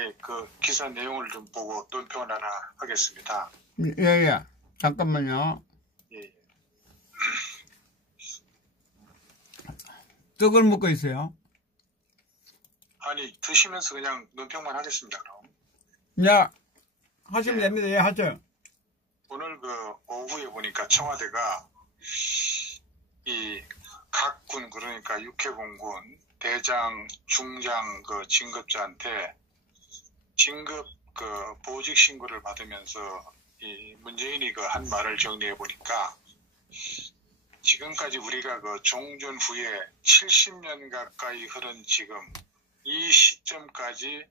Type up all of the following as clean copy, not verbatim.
예, 그 기사 내용을 좀 보고 논평을 하나 하겠습니다. 예. 잠깐만요. 예. 떡을 먹고 있어요. 아니, 드시면서 그냥 논평만 하겠습니다, 그럼. 야, 하시면 됩니다. 예, 하죠. 오늘 그 오후에 보니까 청와대가 이 각군, 그러니까 육해공군 대장, 중장 그 진급자한테 진급 그 보직 신고를 받으면서 이 문재인이 그 한 말을 정리해 보니까 지금까지 우리가 그 종전 후에 70년 가까이 흐른 지금 이 시점까지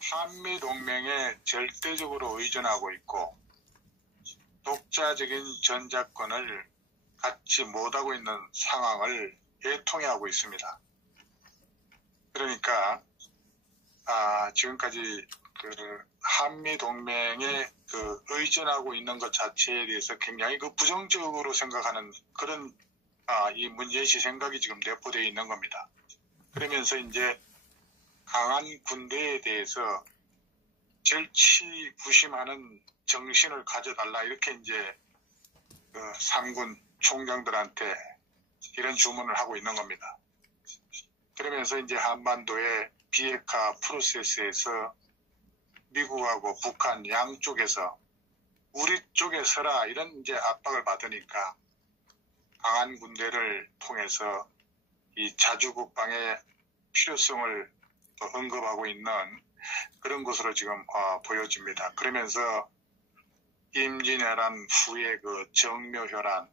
한미동맹에 절대적으로 의존하고 있고 독자적인 전작권을 갖지 못하고 있는 상황을 애통해하고 있습니다. 그러니까 지금까지 그 한미동맹에 그 의존하고 있는 것 자체에 대해서 굉장히 그 부정적으로 생각하는 그런 이 문재인 씨 생각이 지금 내포되어 있는 겁니다. 그러면서 이제 강한 군대에 대해서 절치부심하는 정신을 가져달라 이렇게 이제 그 삼군 총장들한테 이런 주문을 하고 있는 겁니다. 그러면서 이제 한반도의 비핵화 프로세스에서 미국하고 북한 양쪽에서 우리 쪽에 서라 이런 이제 압박을 받으니까 강한 군대를 통해서 이 자주국방의 필요성을 언급하고 있는 그런 것으로 지금 보여집니다. 그러면서 임진왜란 후에 그 정묘효란,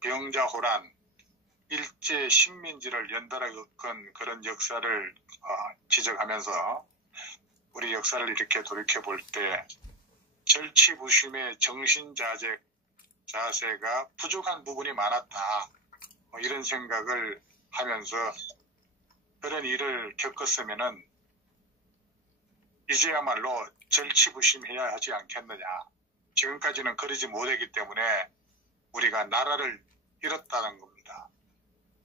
병자호란, 일제 식민지를 연달아 겪은 그런 역사를 지적하면서 우리 역사를 이렇게 돌이켜볼 때 절치부심의 자세가 부족한 부분이 많았다. 이런 생각을 하면서 그런 일을 겪었으면은 이제야말로 절치부심해야 하지 않겠느냐. 지금까지는 그러지 못했기 때문에 우리가 나라를 잃었다는 겁니다.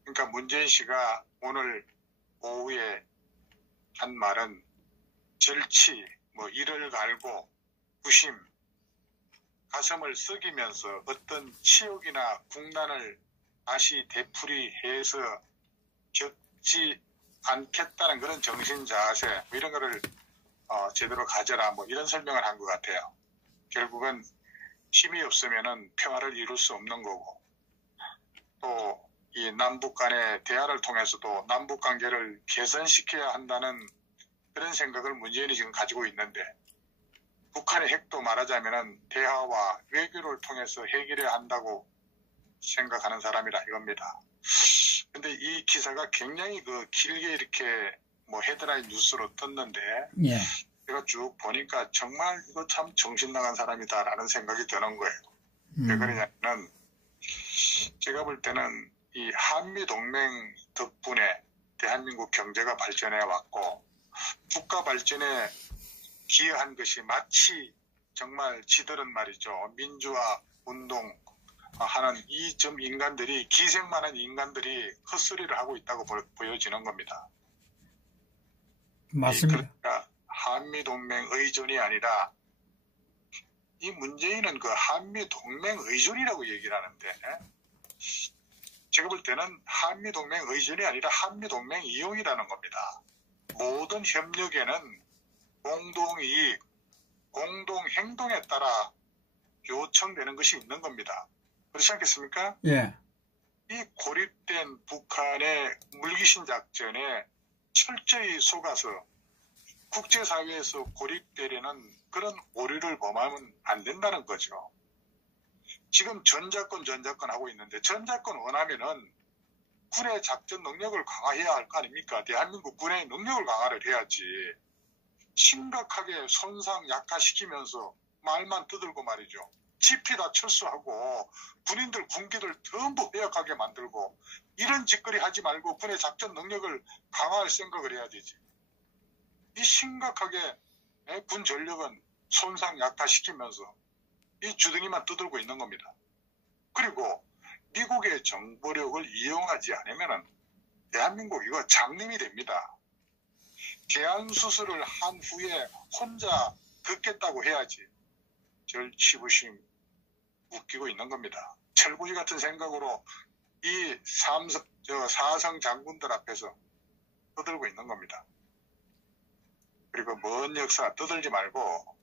그러니까 문재인 씨가 오늘 오후에 한 말은 절치, 이를 갈고 부심, 가슴을 썩이면서 어떤 치욕이나 국난을 다시 되풀이해서 겪지 않겠다는 그런 정신 자세, 이런 거를 제대로 가져라, 이런 설명을 한 것 같아요. 결국은 힘이 없으면은 평화를 이룰 수 없는 거고, 또 이 남북 간의 대화를 통해서도 남북 관계를 개선시켜야 한다는 그런 생각을 문재인이 지금 가지고 있는데, 북한의 핵도 말하자면은 대화와 외교를 통해서 해결해야 한다고 생각하는 사람이라 이겁니다. 근데 이 기사가 굉장히 그 길게 이렇게 헤드라인 뉴스로 떴는데, 예. 제가 쭉 보니까 정말 이거 참 정신 나간 사람이다라는 생각이 드는 거예요. 왜 그러냐면 제가 볼 때는 이 한미동맹 덕분에 대한민국 경제가 발전해 왔고 국가 발전에 기여한 것이 마치 정말 지들은 말이죠. 민주화 운동 하는 이 점 인간들이 기생만한 인간들이 헛소리를 하고 있다고 보여지는 겁니다. 맞습니다. 그러니까 한미동맹 의존이 아니라 이 문재인은 그 한미동맹 의존이라고 얘기를 하는데 제가 볼 때는 한미동맹 의존이 아니라 한미동맹 이용이라는 겁니다. 모든 협력에는 공동이익, 공동행동에 따라 요청되는 것이 있는 겁니다. 그렇지 않겠습니까? 예. 이 고립된 북한의 물귀신 작전에 철저히 속아서 국제사회에서 고립되려는 그런 오류를 범하면 안 된다는 거죠. 지금 전작권 하고 있는데 전작권 원하면은 군의 작전 능력을 강화해야 할 거 아닙니까? 대한민국 군의 능력을 강화를 해야지. 심각하게 손상 약화시키면서 말만 떠들고 말이죠. 지피 다 철수하고 군인들 군기들 전부 해약하게 만들고 이런 짓거리 하지 말고 군의 작전 능력을 강화할 생각을 해야 되지. 이 심각하게 군 전력은 손상 약화시키면서 이 주둥이만 떠들고 있는 겁니다. 그리고 미국의 정보력을 이용하지 않으면 대한민국 이거 장님이 됩니다. 개안 수술을 한 후에 혼자 걷겠다고 해야지 절치부심 웃기고 있는 겁니다. 철부지 같은 생각으로 이 사성 장군들 앞에서 떠들고 있는 겁니다. 그리고 먼 역사 떠들지 말고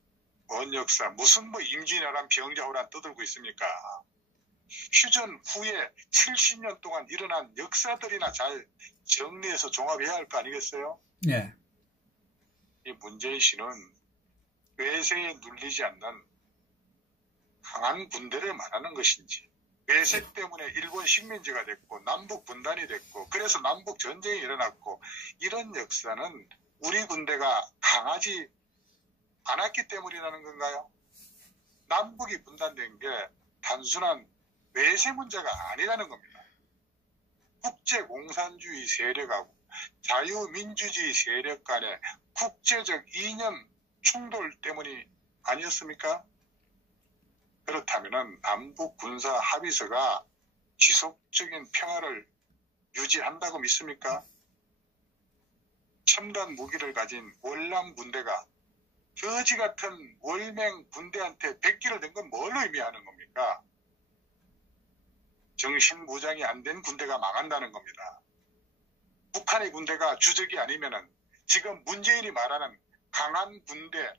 먼 역사 무슨 뭐 임진왜란 병자호란 떠들고 있습니까? 휴전 후에 70년 동안 일어난 역사들이나 잘 정리해서 종합해야 할 거 아니겠어요? 예. 이 문재인 씨는 외세에 눌리지 않는 강한 군대를 말하는 것인지, 외세 때문에 일본 식민지가 됐고 남북 분단이 됐고 그래서 남북 전쟁이 일어났고 이런 역사는 우리 군대가 강하지 않았기 때문이라는 건가요? 남북이 분단된 게 단순한 외세 문제가 아니라는 겁니다. 국제공산주의 세력하고 자유민주주의 세력 간의 국제적 이념 충돌 때문이 아니었습니까? 그렇다면 남북 군사 합의서가 지속적인 평화를 유지한다고 믿습니까? 첨단 무기를 가진 월남 군대가 거지 같은 월맹 군대한테 백기를 든 건 뭘 의미하는 겁니까? 정신무장이 안 된 군대가 망한다는 겁니다. 북한의 군대가 주적이 아니면은 지금 문재인이 말하는 강한 군대,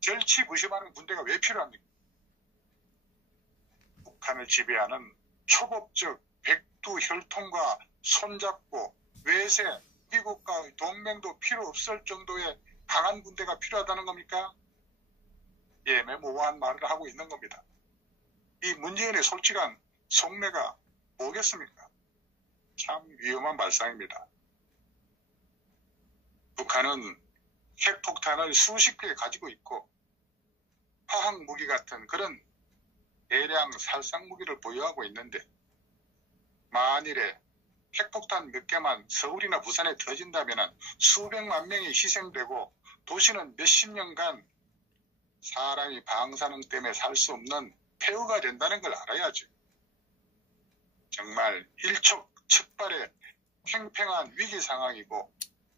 절치부심하는 군대가 왜 필요합니까? 북한을 지배하는 초법적 백두혈통과 손잡고 외세, 미국과 동맹도 필요 없을 정도의 강한 군대가 필요하다는 겁니까? 애매모호한 말을 하고 있는 겁니다. 이 문재인의 솔직한 속내가 뭐겠습니까? 참 위험한 발상입니다. 북한은 핵폭탄을 수십 개 가지고 있고 화학무기 같은 그런 대량 살상무기를 보유하고 있는데 만일에 핵폭탄 몇 개만 서울이나 부산에 터진다면 수백만 명이 희생되고 도시는 몇십 년간 사람이 방사능 때문에 살 수 없는 폐허가 된다는 걸 알아야죠. 정말 일촉즉발의 팽팽한 위기 상황이고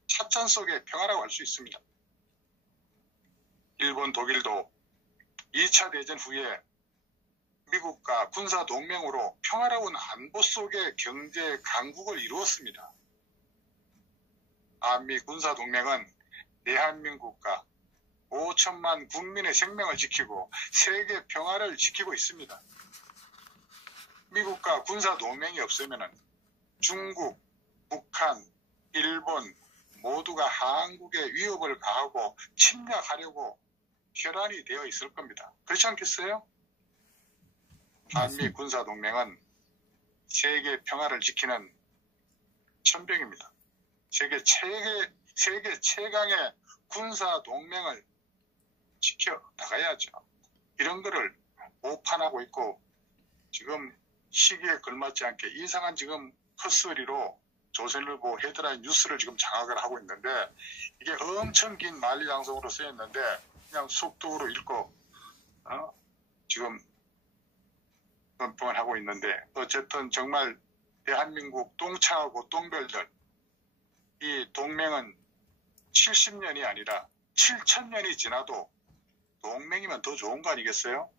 차찬 속의 평화라고 할 수 있습니다. 일본, 독일도 2차 대전 후에 미국과 군사 동맹으로 평화로운 안보 속의 경제 강국을 이루었습니다. 한미 군사 동맹은 대한민국과 5천만 국민의 생명을 지키고 세계 평화를 지키고 있습니다. 미국과 군사 동맹이 없으면 중국, 북한, 일본 모두가 한국에 위협을 가하고 침략하려고 혈안이 되어 있을 겁니다. 그렇지 않겠어요? 한미 군사 동맹은 세계 평화를 지키는 천병입니다. 세계 최강의 군사 동맹을 지켜 나가야죠. 이런 거를 오판하고 있고 지금 시기에 걸맞지 않게 이상한 지금 헛소리로 조선일보 헤드라인 뉴스를 지금 장악을 하고 있는데 이게 엄청 긴 만리장성으로 쓰였는데 그냥 속도로 읽고 지금 번번을 하고 있는데 어쨌든 정말 대한민국 똥차하고 똥별들 이 동맹은 70년이 아니라 7,000년이 지나도 동맹이면 더 좋은 거 아니겠어요?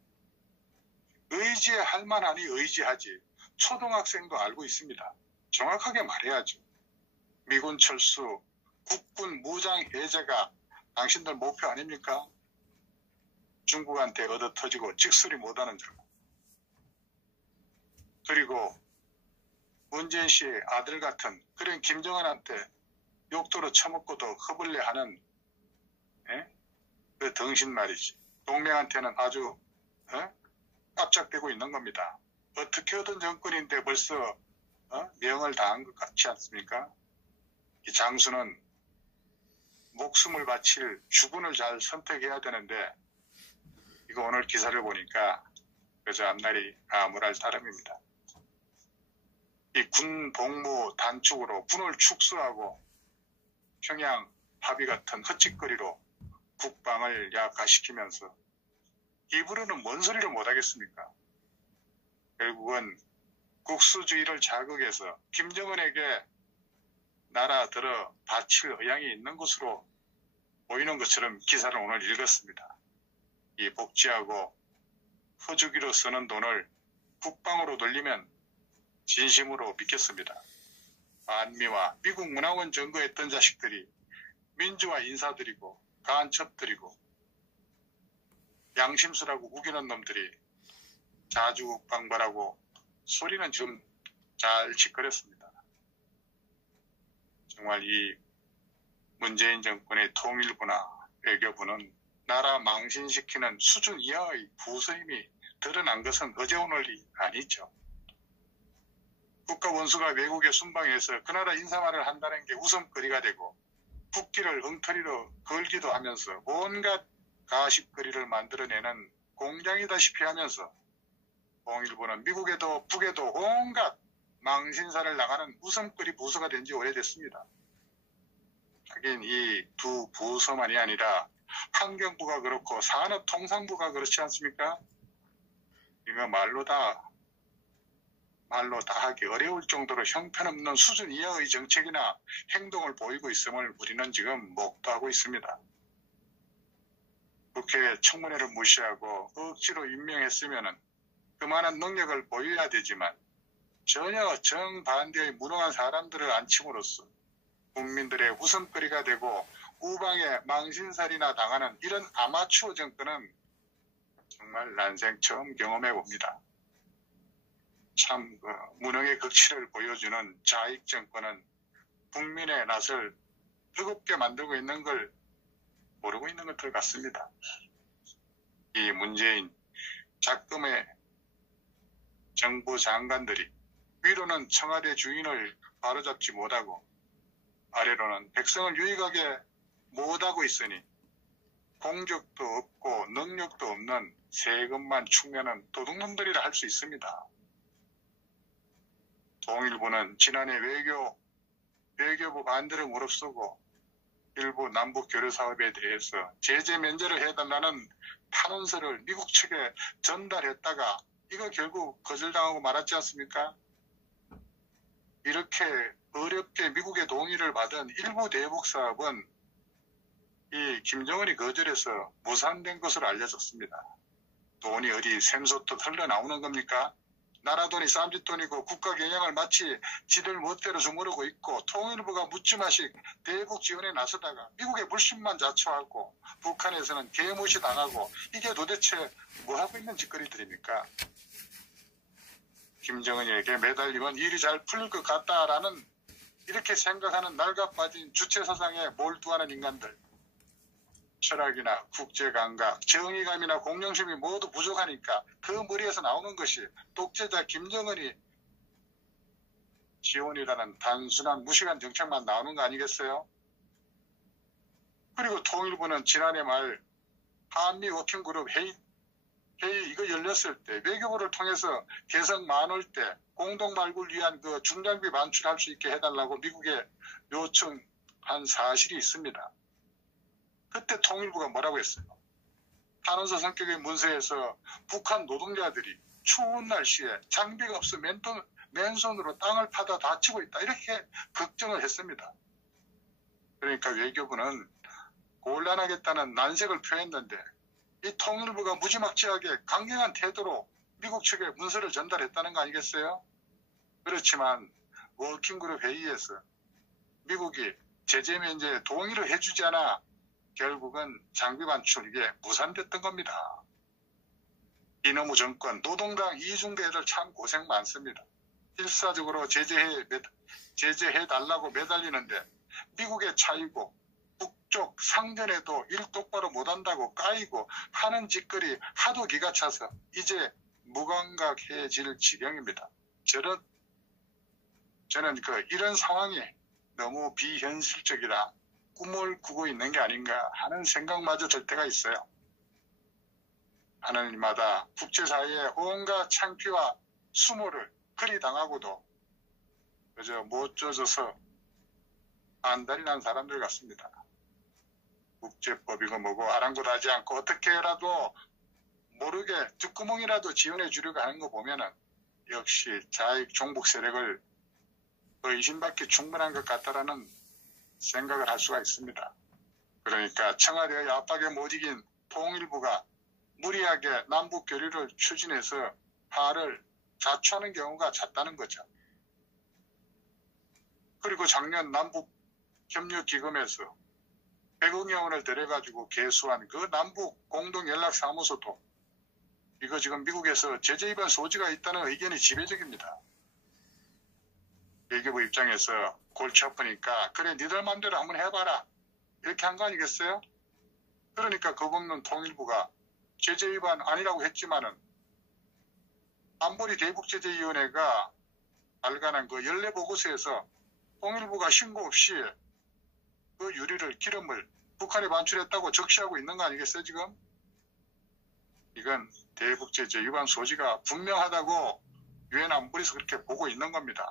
의지할 만하니 의지하지. 초등학생도 알고 있습니다. 정확하게 말해야죠. 미군 철수, 국군 무장 해제가 당신들 목표 아닙니까? 중국한테 얻어 터지고 찍소리 못하는 줄. 그리고 문재인 씨의 아들 같은 그런 김정은한테 욕도로 처먹고도 허벌레하는 그 덩신 말이지. 동맹한테는 아주 깜짝대고 있는 겁니다. 어떻게 얻은 정권인데 벌써 명을 당한 것 같지 않습니까? 이 장수는 목숨을 바칠 주군을 잘 선택해야 되는데 이거 오늘 기사를 보니까 그저 앞날이 암울할 따름입니다. 이 군 복무 단축으로 군을 축소하고 평양 합의 같은 헛짓거리로 국방을 약화시키면서 입으로는 뭔 소리를 못하겠습니까? 결국은 국수주의를 자극해서 김정은에게 나라들어 바칠 의향이 있는 것으로 보이는 것처럼 기사를 오늘 읽었습니다. 이 복지하고 퍼주기로 쓰는 돈을 국방으로 돌리면 진심으로 믿겠습니다. 반미와 미국 문화원 증거했던 자식들이 민주화 인사들이고 간첩들이고 양심수라고 우기는 놈들이 자주국방부라고 소리는 좀 잘 짓거렸습니다. 정말 이 문재인 정권의 통일부나 외교부는 나라 망신시키는 수준 이하의 부서임이 드러난 것은 어제 오늘이 아니죠. 국가 원수가 외국에 순방해서 그 나라 인사말을 한다는 게 웃음거리가 되고 국기를 엉터리로 걸기도 하면서 온갖 가십거리를 만들어내는 공장이다시피 하면서 통일부는 미국에도 북에도 온갖 망신사를 나가는 웃음거리 부서가 된 지 오래됐습니다. 하긴 이 두 부서만이 아니라 환경부가 그렇고 산업통상부가 그렇지 않습니까? 이거 말로 다 하기 어려울 정도로 형편없는 수준 이하의 정책이나 행동을 보이고 있음을 우리는 지금 목도하고 있습니다. 국회 청문회를 무시하고 억지로 임명했으면 그만한 능력을 보여야 되지만 전혀 정반대의 무능한 사람들을 앉힘으로써 국민들의 웃음거리가 되고 우방의 망신살이나 당하는 이런 아마추어 정권은 정말 난생 처음 경험해 봅니다. 참 무능의 극치를 보여주는 좌익 정권은 국민의 낯을 뜨겁게 만들고 있는 걸 모르고 있는 것들 같습니다. 이 문재인 작금의 정부 장관들이 위로는 청와대 주인을 바로잡지 못하고 아래로는 백성을 유익하게 못하고 있으니 공적도 없고 능력도 없는 세금만 축내는 도둑놈들이라 할 수 있습니다. 통일부는 지난해 외교부 반대를 무릅쓰고 일부 남북 교류 사업에 대해서 제재 면제를 해달라는 탄원서를 미국 측에 전달했다가 이거 결국 거절당하고 말았지 않습니까? 이렇게 어렵게 미국의 동의를 받은 일부 대북 사업은 이 김정은이 거절해서 무산된 것으로 알려졌습니다. 돈이 어디 샘솟듯 흘러나오는 겁니까? 나라 돈이 쌈짓돈이고 국가 경영을 마치 지들 멋대로 주무르고 있고 통일부가 묻지마식 대북 지원에 나서다가 미국의 불신만 자초하고 북한에서는 개무시 당하고 이게 도대체 뭐하고 있는 짓거리들입니까? 김정은에게 매달리면 일이 잘 풀릴 것 같다라는 이렇게 생각하는 낡아빠진 주체사상에 몰두하는 인간들. 철학이나 국제감각, 정의감이나 공정심이 모두 부족하니까 그 머리에서 나오는 것이 독재자 김정은이 지원이라는 단순한 무식한 정책만 나오는 거 아니겠어요? 그리고 통일부는 지난해 말 한미 워킹그룹 회의 이거 열렸을 때 외교부를 통해서 개성 많을 때 공동 발굴 위한 그 중장비 반출할 수 있게 해달라고 미국에 요청한 사실이 있습니다. 그때 통일부가 뭐라고 했어요? 탄원서 성격의 문서에서 북한 노동자들이 추운 날씨에 장비가 없어 맨손으로 땅을 파다 다치고 있다. 이렇게 걱정을 했습니다. 그러니까 외교부는 곤란하겠다는 난색을 표했는데 이 통일부가 무지막지하게 강경한 태도로 미국 측에 문서를 전달했다는 거 아니겠어요? 그렇지만 워킹그룹 회의에서 미국이 제재 면제에 동의를 해주지 않아 결국은 장비 반출 이게 무산됐던 겁니다. 이놈의 정권 노동당 이중대 애들 참 고생 많습니다. 일사적으로 제재해달라고 매달리는데 미국의 차이고 북쪽 상전에도 일 똑바로 못한다고 까이고 하는 짓거리 하도 기가 차서 이제 무감각해질 지경입니다. 저는 이런 상황이 너무 비현실적이라 꿈을 꾸고 있는 게 아닌가 하는 생각마저 들 때가 있어요. 하늘마다 국제사회의 온갖 창피와 수모를 그리 당하고도 그저 못 젖어서 안달이 난 사람들 같습니다. 국제법이고 뭐고 아랑곳하지 않고 어떻게라도 모르게 뒷구멍이라도 지원해 주려고 하는 거 보면은 역시 좌익 종북 세력을 의심받기 충분한 것 같다라는 생각을 할 수가 있습니다. 그러니까 청와대의 압박에 못 이긴 통일부가 무리하게 남북 교류를 추진해서 화를 자초하는 경우가 잦다는 거죠. 그리고 작년 남북 협력기금에서 100억여 원을 들여가지고 개수한 그 남북 공동연락사무소도 이거 지금 미국에서 제재 위반 소지가 있다는 의견이 지배적입니다. 외교부 입장에서 골치 아프니까 그래 니들 맘대로 한번 해봐라 이렇게 한 거 아니겠어요? 그러니까 겁없는 통일부가 제재 위반 아니라고 했지만은 안보리 대북제재위원회가 발간한 그 연례 보고서에서 통일부가 신고 없이 그 유리를 기름을 북한에 반출했다고 적시하고 있는 거 아니겠어요 지금? 이건 대북제재 위반 소지가 분명하다고 유엔 안보리에서 그렇게 보고 있는 겁니다.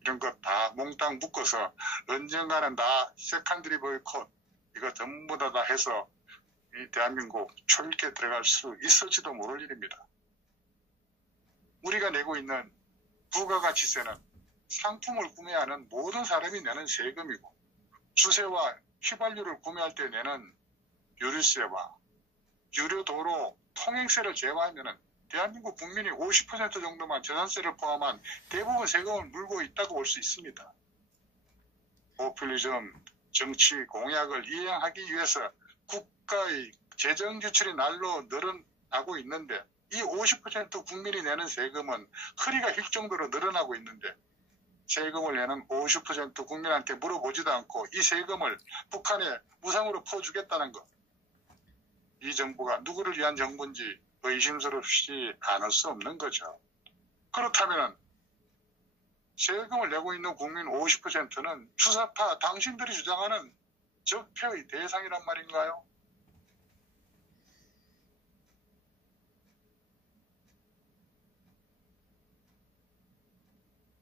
이런 것 다 몽땅 묶어서 언젠가는 다 세컨드리 보이콧 이거 전부 다 해서 이 대한민국 초일기에 들어갈 수 있을지도 모를 일입니다. 우리가 내고 있는 부가가치세는 상품을 구매하는 모든 사람이 내는 세금이고 주세와 휘발유를 구매할 때 내는 유류세와 유료도로 통행세를 제외하면 대한민국 국민이 50% 정도만 재산세를 포함한 대부분 세금을 물고 있다고 볼 수 있습니다. 포퓰리즘 정치 공약을 이행하기 위해서 국가의 재정 지출이 날로 늘어나고 있는데 이 50% 국민이 내는 세금은 허리가 힐 정도로 늘어나고 있는데 세금을 내는 50% 국민한테 물어보지도 않고 이 세금을 북한에 무상으로 퍼주겠다는 것. 이 정부가 누구를 위한 정부인지 의심스럽지 않을 수 없는 거죠. 그렇다면 세금을 내고 있는 국민 50%는 주사파 당신들이 주장하는 적폐의 대상이란 말인가요?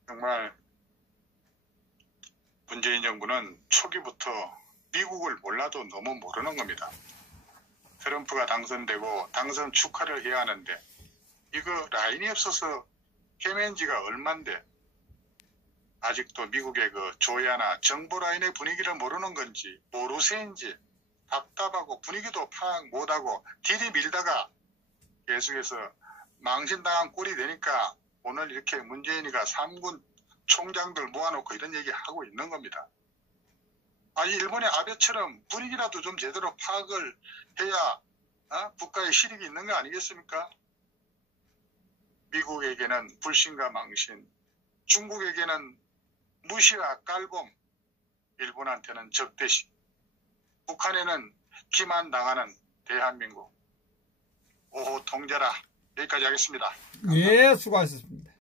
정말 문재인 정부는 초기부터 미국을 몰라도 너무 모르는 겁니다. 트럼프가 당선되고 당선 축하를 해야 하는데 이거 라인이 없어서 헤맨 지가 얼만데 아직도 미국의 그 조야나 정보 라인의 분위기를 모르는 건지 모르세인지 답답하고 분위기도 파악 못하고 들이밀다가 계속해서 망신당한 꼴이 되니까 오늘 이렇게 문재인이가 3군 총장들 모아놓고 이런 얘기 하고 있는 겁니다. 아니 일본의 아베처럼 분위기라도 좀 제대로 파악을 해야 국가의 실익이 있는 거 아니겠습니까? 미국에게는 불신과 망신, 중국에게는 무시와 깔봄, 일본한테는 적대식, 북한에는 기만당하는 대한민국. 오호 통제라. 여기까지 하겠습니다. 예, 수고하셨습니다.